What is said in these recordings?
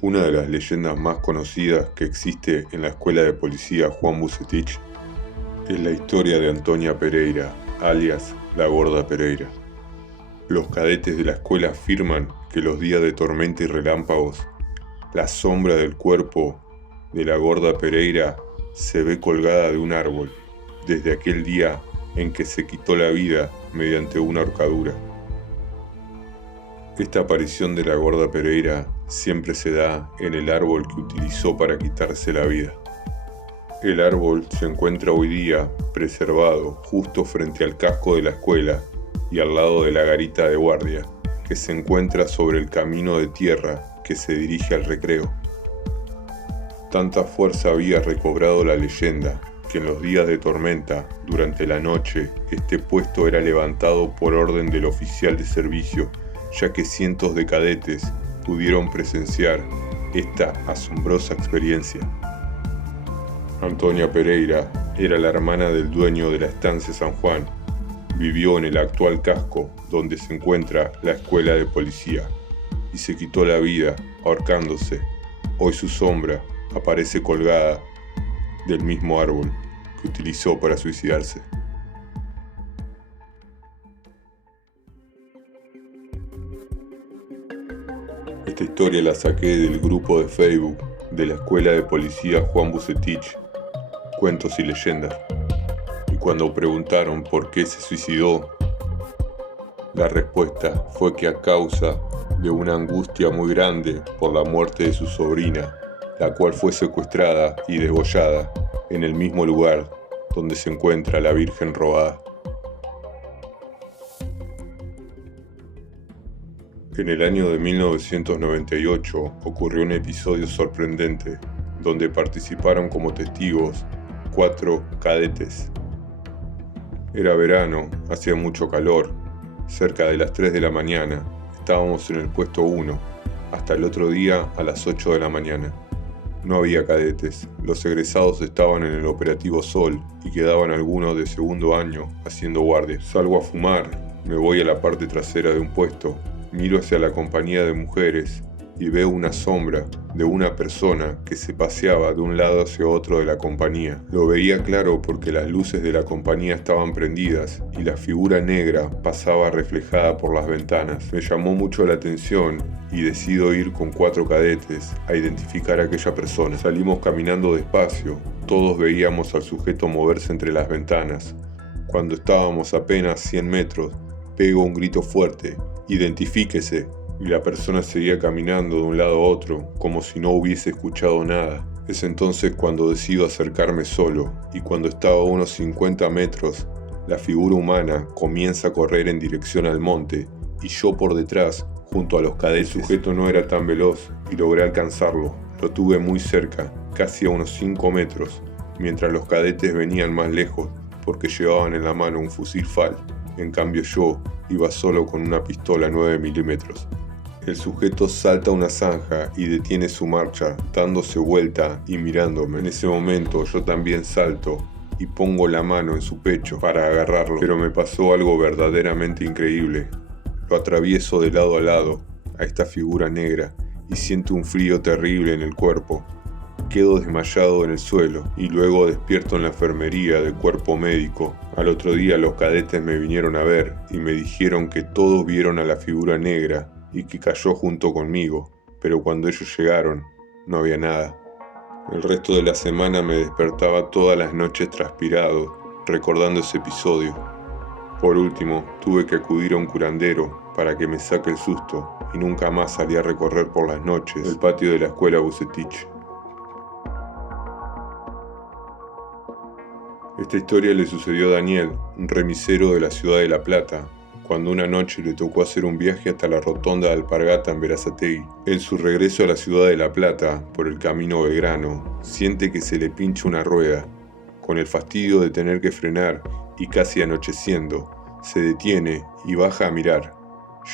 Una de las leyendas más conocidas que existe en la Escuela de Policía Juan Bucetich es la historia de Antonia Pereira, alias la Gorda Pereira. Los cadetes de la escuela afirman que los días de tormenta y relámpagos, la sombra del cuerpo de la Gorda Pereira se ve colgada de un árbol, desde aquel día en que se quitó la vida mediante una ahorcadura. Esta aparición de la Gorda Pereira siempre se da en el árbol que utilizó para quitarse la vida. El árbol se encuentra hoy día preservado justo frente al casco de la escuela y al lado de la garita de guardia, que se encuentra sobre el camino de tierra que se dirige al recreo. Tanta fuerza había recobrado la leyenda que en los días de tormenta, durante la noche, este puesto era levantado por orden del oficial de servicio, ya que cientos de cadetes pudieron presenciar esta asombrosa experiencia. Antonia Pereira era la hermana del dueño de la estancia San Juan. Vivió en el actual casco donde se encuentra la escuela de policía y se quitó la vida ahorcándose. Hoy su sombra aparece colgada del mismo árbol que utilizó para suicidarse. Esta historia la saqué del grupo de Facebook de la Escuela de Policía Juan Bucetich, Cuentos y Leyendas. Y cuando preguntaron por qué se suicidó, la respuesta fue que a causa de una angustia muy grande por la muerte de su sobrina, la cual fue secuestrada y degollada en el mismo lugar donde se encuentra la Virgen robada. En el año de 1998 ocurrió un episodio sorprendente donde participaron como testigos 4 cadetes. Era verano, hacía mucho calor, cerca de las 3 de la mañana, estábamos en el puesto 1, hasta el otro día a las 8 de la mañana. No había cadetes, los egresados estaban en el operativo Sol y quedaban algunos de segundo año haciendo guardia. Salgo a fumar, me voy a la parte trasera de un puesto, miro hacia la compañía de mujeres y veo una sombra de una persona que se paseaba de un lado hacia otro de la compañía. Lo veía claro porque las luces de la compañía estaban prendidas y la figura negra pasaba reflejada por las ventanas. Me llamó mucho la atención y decido ir con 4 cadetes a identificar a aquella persona. Salimos caminando despacio, todos veíamos al sujeto moverse entre las ventanas. Cuando estábamos apenas 100 metros, pego un grito fuerte: «¡Identifíquese!». Y la persona seguía caminando de un lado a otro, como si no hubiese escuchado nada. Es entonces cuando decido acercarme solo, y cuando estaba a unos 50 metros, la figura humana comienza a correr en dirección al monte, y yo por detrás, junto a los cadetes. El sujeto no era tan veloz, y logré alcanzarlo. Lo tuve muy cerca, casi a unos 5 metros, mientras los cadetes venían más lejos, porque llevaban en la mano un fusil FAL. En cambio yo iba solo con una pistola 9 milímetros. El sujeto salta una zanja y detiene su marcha, dándose vuelta y mirándome. En ese momento yo también salto y pongo la mano en su pecho para agarrarlo. Pero me pasó algo verdaderamente increíble. Lo atravieso de lado a lado a esta figura negra y siento un frío terrible en el cuerpo. Quedo desmayado en el suelo y luego despierto en la enfermería de cuerpo médico. Al otro día los cadetes me vinieron a ver y me dijeron que todos vieron a la figura negra y que cayó junto conmigo, pero cuando ellos llegaron no había nada. El resto de la semana me despertaba todas las noches transpirado, recordando ese episodio. Por último, tuve que acudir a un curandero para que me saque el susto y nunca más salí a recorrer por las noches el patio de la escuela Bucetich. Esta historia le sucedió a Daniel, un remisero de la ciudad de La Plata, cuando una noche le tocó hacer un viaje hasta la rotonda de Alpargata en Berazategui. En su regreso a la ciudad de La Plata, por el camino Belgrano, siente que se le pincha una rueda. Con el fastidio de tener que frenar y casi anocheciendo, se detiene y baja a mirar,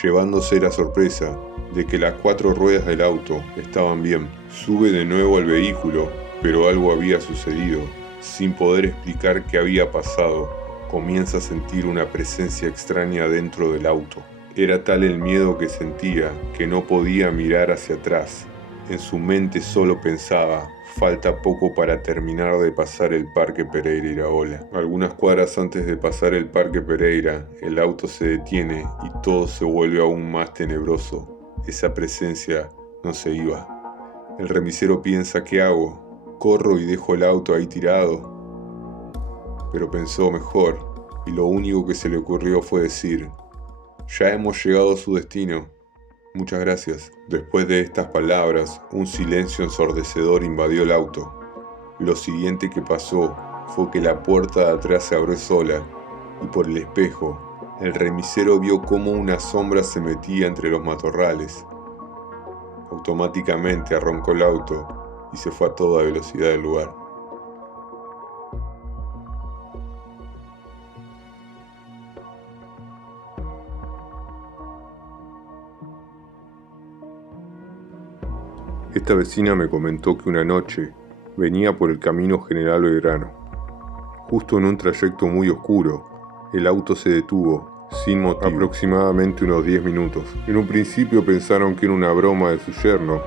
llevándose la sorpresa de que las 4 ruedas del auto estaban bien. Sube de nuevo al vehículo, pero algo había sucedido. Sin poder explicar qué había pasado, comienza a sentir una presencia extraña dentro del auto. Era tal el miedo que sentía que no podía mirar hacia atrás En su mente solo pensaba: falta poco para terminar de pasar el Parque Pereira Iraola. Algunas cuadras antes de pasar el Parque Pereira, el auto se detiene y todo se vuelve aún más tenebroso. Esa presencia no se iba. El remisero piensa: ¿qué hago? ¿Corro y dejo el auto ahí tirado? Pero pensó mejor, y lo único que se le ocurrió fue decir: ya hemos llegado a su destino. Muchas gracias. Después de estas palabras, un silencio ensordecedor invadió el auto. Lo siguiente que pasó fue que la puerta de atrás se abrió sola, y por el espejo, el remisero vio cómo una sombra se metía entre los matorrales. Automáticamente arrancó el auto y se fue a toda velocidad del lugar. Esta vecina me comentó que una noche venía por el camino General Belgrano. Justo en un trayecto muy oscuro, el auto se detuvo, sin motivo, aproximadamente unos 10 minutos. En un principio pensaron que era una broma de su yerno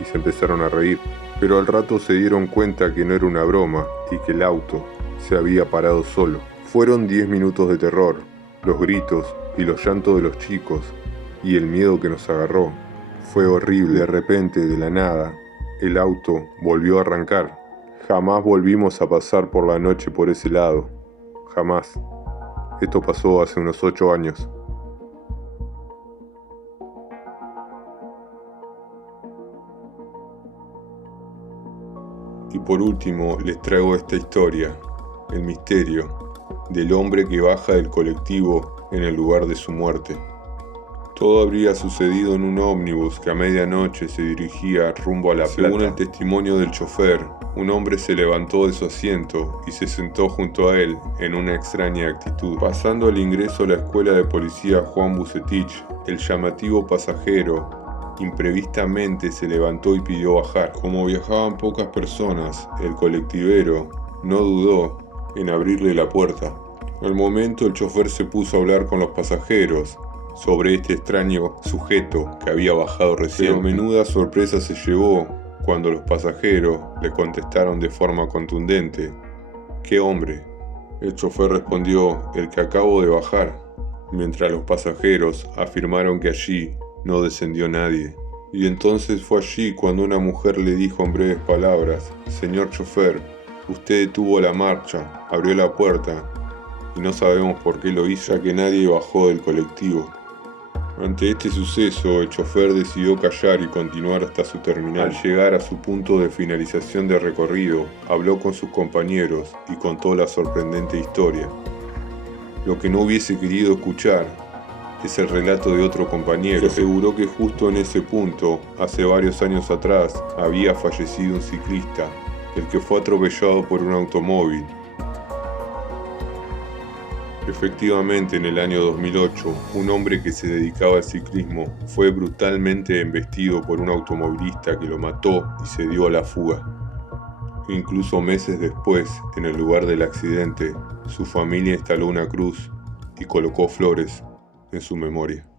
y se empezaron a reír, pero al rato se dieron cuenta que no era una broma y que el auto se había parado solo. Fueron 10 minutos de terror, los gritos y los llantos de los chicos y el miedo que nos agarró. Fue horrible. De repente, de la nada, el auto volvió a arrancar. Jamás volvimos a pasar por la noche por ese lado. Jamás. Esto pasó hace unos 8 años. Y por último, les traigo esta historia, el misterio del hombre que baja del colectivo en el lugar de su muerte. Todo habría sucedido en un ómnibus que a medianoche se dirigía rumbo a La Plata. Según el testimonio del chofer, un hombre se levantó de su asiento y se sentó junto a él en una extraña actitud. Pasando el ingreso a la escuela de policía Juan Bucetich, el llamativo pasajero imprevistamente se levantó y pidió bajar. Como viajaban pocas personas, el colectivero no dudó en abrirle la puerta. Al momento, el chofer se puso a hablar con los pasajeros sobre este extraño sujeto que había bajado recién. Pero menuda sorpresa se llevó cuando los pasajeros le contestaron de forma contundente: ¿qué hombre? El chofer respondió: el que acabo de bajar, mientras los pasajeros afirmaron que allí no descendió nadie. Y entonces fue allí cuando una mujer le dijo en breves palabras: señor chofer, usted detuvo la marcha, abrió la puerta, y no sabemos por qué lo hizo, ya que nadie bajó del colectivo. Ante este suceso, el chofer decidió callar y continuar hasta su terminal. Al llegar a su punto de finalización de recorrido, habló con sus compañeros y contó la sorprendente historia. Lo que no hubiese querido escuchar es el relato de otro compañero, que aseguró que justo en ese punto, hace varios años atrás, había fallecido un ciclista, el que fue atropellado por un automóvil. Efectivamente, en el año 2008, un hombre que se dedicaba al ciclismo fue brutalmente embestido por un automovilista que lo mató y se dio a la fuga. Incluso meses después, en el lugar del accidente, su familia instaló una cruz y colocó flores en su memoria.